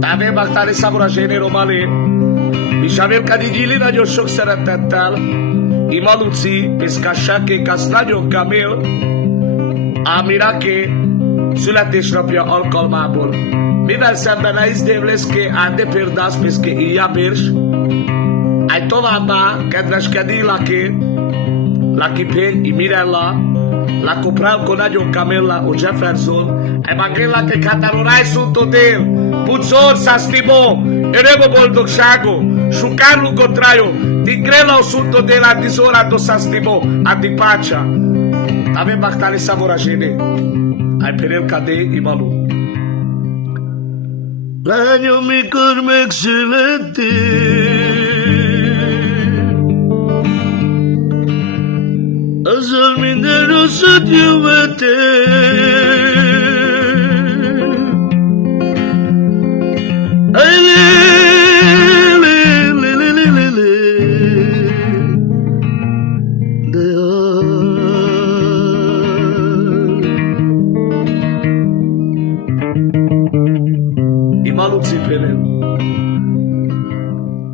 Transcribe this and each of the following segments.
Tane baktare sabura scene romane. Mi saber cadigili na joshok saratattal. Imalutsi, pescasciacche, castaglio, camel. Amirake, sulla teshrapja alkalmából. Mivel szemben a izdévleszké ánde példász, peszké íja pérs, egy továbbá kedveskedni laki pény, i Mirella, lako pravko nagyon Camilla o Jefferson, egy magélla ke kataroráj szunto dél, pucor szasztibó, öröm boldogságú, sukán lugott rájó, ti grella o szunto dél, a di zorato szasztibó, a di pácsa. Tave baktali sabora zséné, egy perel kadé imalu. Lányom, mikor megszülettél, azzal minden rosszat jövetél. De Imaluci Pelem.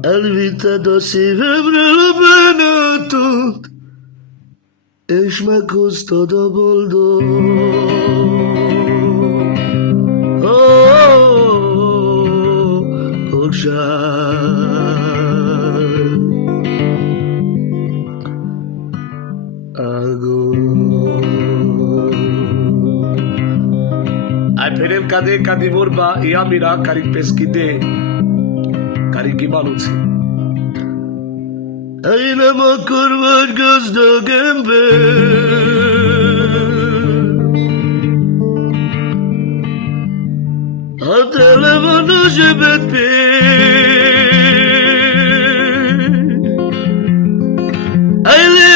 elvitted a szívemről a bánatot, és meghoztad a boldog. Ai Pelem kadé kadivorba, ia mira karik peskide, karik Imaluci. Én nem akkor vagy gazdag ember, ha tele van a zsebed pénz. Aj, lé,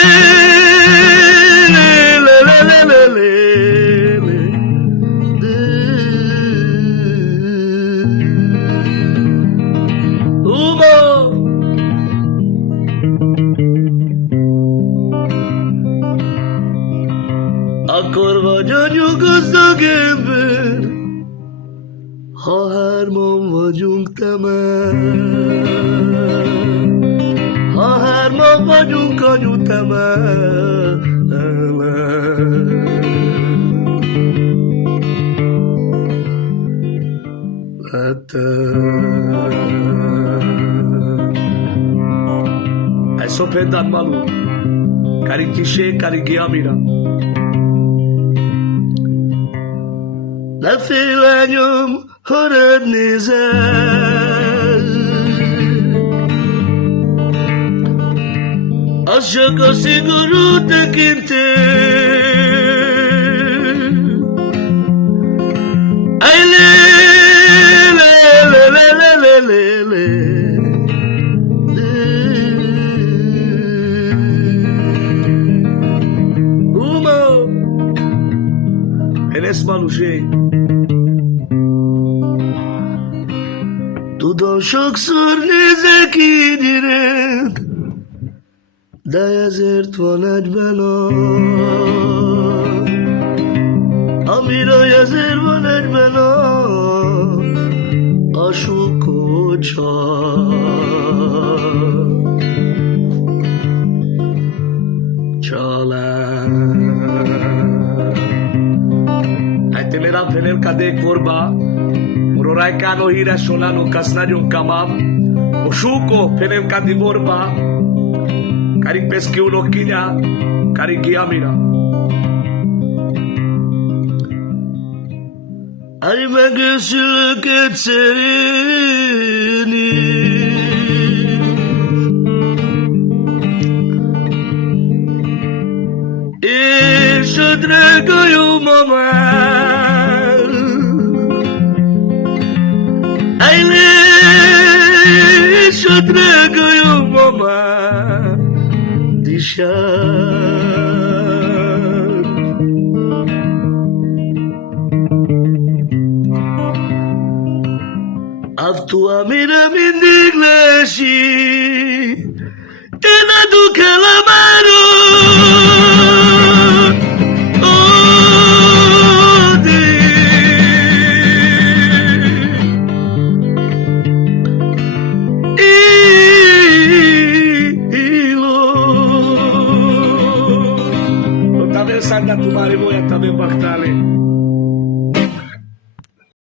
lé, lé, lé, lé, lé, lé, lé, de. Uba! Akkor vagy a nyugosztag ember, ha hárman vagyunk te már. Ha hárman vagyunk anyu te már. Ai Sopendan Malu, karik Kisé, karik Iamira. Ne félj, lányom, ha rád nézel, az csak a szigorú tekintély. Aj, lé, lé, lé, lé, lé, lé, lé, lé, Uma! Enes Malusé. Tudom, sokszor nézek így irád, de ezért van egyben amire ezért van egyben a súkó család. Ai Telera Pelem kadé vorba, Urorai kano híres solano kas nagyon kamav, o súko Pelem kadi vorba, karik peski uno kinya, karik Iamira. Aj, megőszülök egyszer én is, és a drága jó mamám. Aj, lé, és a drága jó mamám disál. Avtu, amire mindig leesik, én adok el a máron. Sanda Tumari Moya também Bachtale.